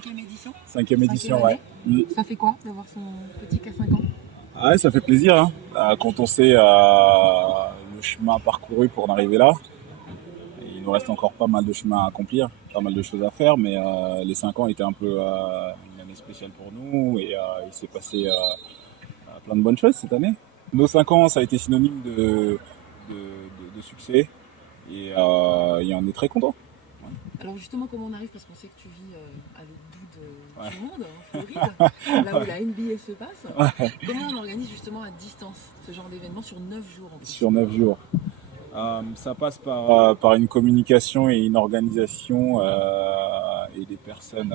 5e édition. 5e édition, ouais. Ça fait quoi d'avoir son petit qui a 5 ans? Ah ouais, ça fait plaisir, hein. Quand on sait le chemin parcouru pour en arriver là. Il nous reste encore pas mal de chemin à accomplir, pas mal de choses à faire, mais les 5 ans étaient un peu une année spéciale pour nous et il s'est passé plein de bonnes choses cette année. Nos 5 ans, ça a été synonyme de succès et on est très content. Alors justement, comment on arrive, parce qu'on sait que tu vis à l'autre bout du monde, en Floride, là où la NBA se passe. Ouais. Comment on organise justement à distance ce genre d'événement sur 9 jours en plus? Sur 9 jours. Ça passe par une communication et une organisation et des personnes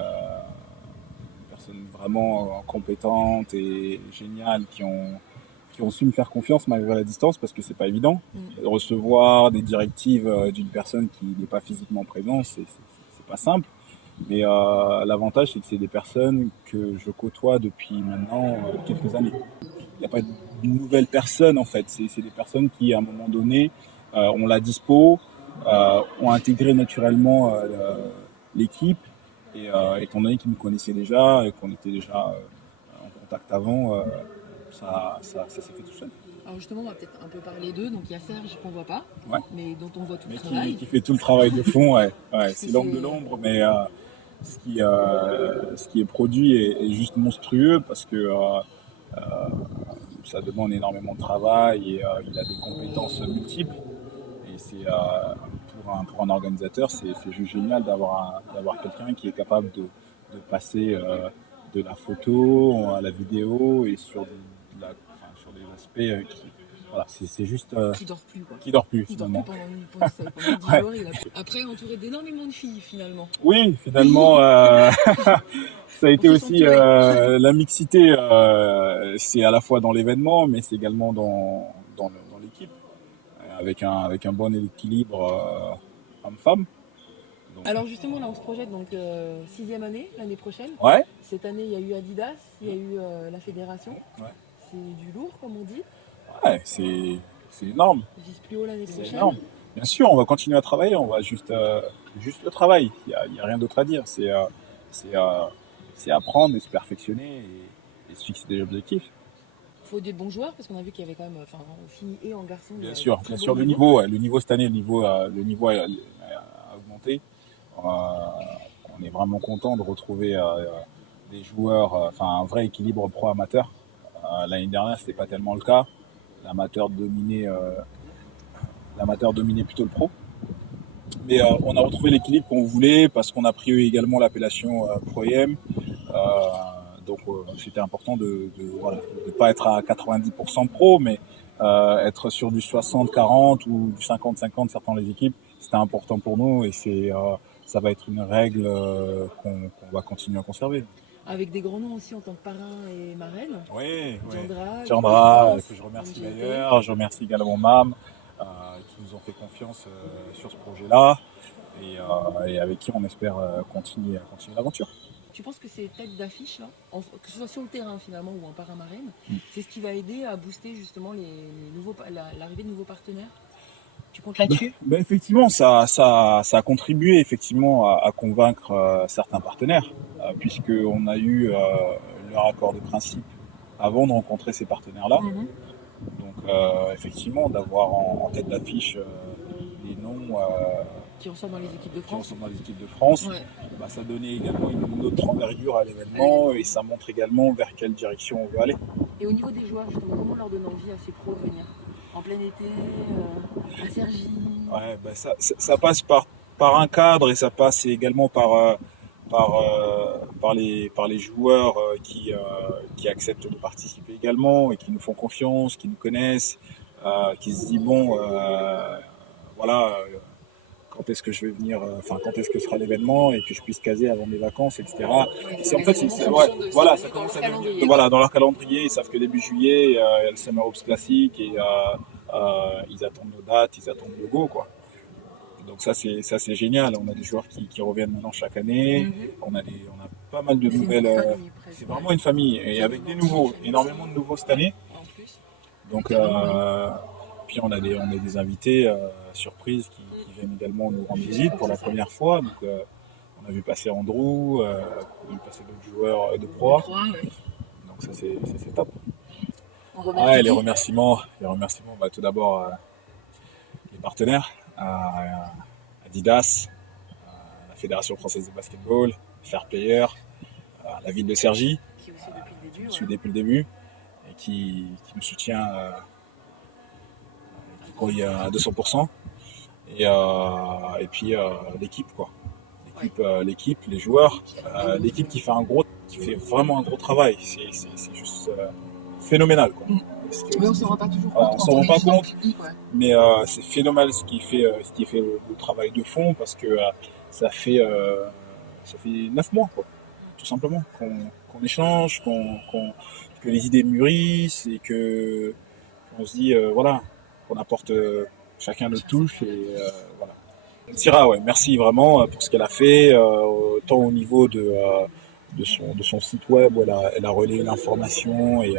vraiment compétentes et géniales qui ont su me faire confiance malgré la distance parce que c'est pas évident. Recevoir des directives d'une personne qui n'est pas physiquement présente, c'est pas simple. Mais l'avantage, c'est que c'est des personnes que je côtoie depuis maintenant quelques années. Il n'y a pas de nouvelles personnes en fait. C'est des personnes qui, à un moment donné, ont la dispo, ont intégré naturellement l'équipe. Et étant donné qu'ils me connaissaient déjà et qu'on était déjà en contact avant, ça s'est fait tout seul. Alors justement, on va peut-être un peu parler d'eux. Donc il y a Serge qu'on voit pas, Ouais. mais dont on voit tout Mais le travail. qui fait tout le travail de fond, ouais. Ouais, c'est l'ombre de c'est- l'ombre, mais ce qui est produit est juste monstrueux parce que ça demande énormément de travail et il a des compétences multiples. Et c'est pour un organisateur, c'est juste génial d'avoir quelqu'un qui est capable de passer de la photo à la vidéo et sur des aspects qui, voilà, c'est juste Qui dort plus, quoi. qui dort plus Il dort plus finalement. pendant 10 Ouais. jours. Après, entouré d'énormément de filles, finalement. Oui, finalement, ça a été On se aussi sent curé. la mixité. C'est à la fois dans l'événement, mais c'est également dans l'équipe, avec un bon équilibre homme-femme. Donc, Alors justement, là, on se projette donc 6e année, l'année prochaine. ouais, Cette année, il y a eu Adidas, il y a eu la fédération. ouais, C'est du lourd, comme on dit. ouais, c'est énorme, On vise plus haut l'année c'est prochaine. énorme. Bien sûr, on va continuer à travailler, on va juste le travail. Il y a rien d'autre à dire. C'est c'est apprendre et se perfectionner et se fixer des objectifs. Il faut des bons joueurs, parce qu'on a vu qu'il y avait quand même, enfin, en filles et en garçons, il y avait Bien très sûr, beau niveau. le niveau cette année, le niveau a augmenté. On est vraiment content de retrouver des joueurs, enfin un vrai équilibre pro-amateur. L'année dernière, c'était pas tellement le cas. L'amateur dominait, l'amateur dominait plutôt le pro. Mais on a retrouvé l'équilibre qu'on voulait parce qu'on a pris également l'appellation Pro-EM. Donc c'était important voilà, de pas être à 90% pro, mais être sur du 60-40 ou du 50-50 certains les équipes, c'était important pour nous et ça va être une règle qu'on va continuer à conserver. Avec des grands noms aussi en tant que parrain et marraine. Oui, oui. Diandra, Tiendra, que je remercie MGT. d'ailleurs, je remercie également MAM, qui nous ont fait confiance sur ce projet-là et avec qui on espère continuer l'aventure. Tu penses que ces têtes d'affiche, là, que ce soit sur le terrain finalement ou en parrain-marraine, c'est ce qui va aider à booster justement l'arrivée de nouveaux partenaires? Tu comptes là-dessus? Effectivement, ça a contribué effectivement à convaincre certains partenaires, puisqu'on a eu leur accord de principe avant de rencontrer ces partenaires-là. Donc effectivement, d'avoir en tête d'affiche des noms Qui ressortent dans les équipes de qui France. sont dans les équipes de France, Ouais. bah, ça donnait également une autre envergure à l'événement et ça montre également vers quelle direction on veut aller. Et au niveau des joueurs, justement, comment on leur donne envie à ces pros de venir? En plein été, à Cergy? Ouais, bah, ça passe par un cadre et ça passe également par les joueurs qui acceptent de participer également et qui nous font confiance, qui nous connaissent, qui se disent bon, voilà, quand est-ce que je vais venir, enfin quand est-ce que sera l'événement et que je puisse caser avant mes vacances, etc. C'est en fait, ouais, voilà, ça commence à devenir, voilà, dans leur calendrier, ils savent que début juillet, il y a le Summer Ops classique et ils attendent nos dates, ils attendent le go, quoi. Donc ça c'est génial. On a des joueurs qui reviennent maintenant chaque année. On a pas mal de nouvelles. C'est vraiment une famille et avec des nouveaux, énormément de nouveaux cette année. En plus. Donc puis on a des invités surprises qui viennent également nous rendre visite pour la première fois. Donc on On a vu passer Andrew, on a vu passer d'autres joueurs de pro. Ouais. Donc ça c'est top. On remercie Les qui remerciements, bah, tout d'abord les partenaires, Adidas, la Fédération française de basketball, Fair Player, la ville de Cergy, Qui aussi depuis le qui début. me suit depuis le début et qui me soutient qui croit à 200%. Et puis l'équipe quoi. L'équipe, les joueurs, l'équipe qui fait vraiment un gros travail. C'est juste phénoménal quoi. Mais on s'en rend pas toujours compte. On s'en rend pas compte, Ouais. mais c'est phénoménal ce qui fait le travail de fond parce que ça fait 9 mois quoi, tout simplement qu'on échange, que les idées mûrissent et que qu'on se dit voilà, qu'on apporte chacun notre touche et voilà. Syrah, ouais, merci vraiment pour ce qu'elle a fait, tant au niveau de son site web où elle a relayé l'information et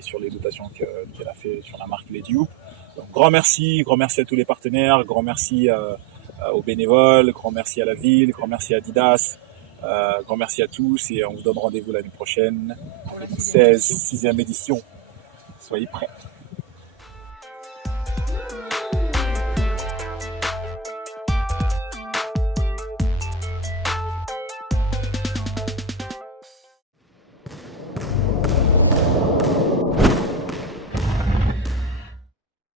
sur les dotations qu'elle a fait sur la marque Lady Hoop. Donc, grand merci à tous les partenaires, grand merci aux bénévoles, grand merci à la ville, grand merci à Adidas, grand merci à tous et on vous donne rendez-vous l'année prochaine, 6e édition. Soyez prêts.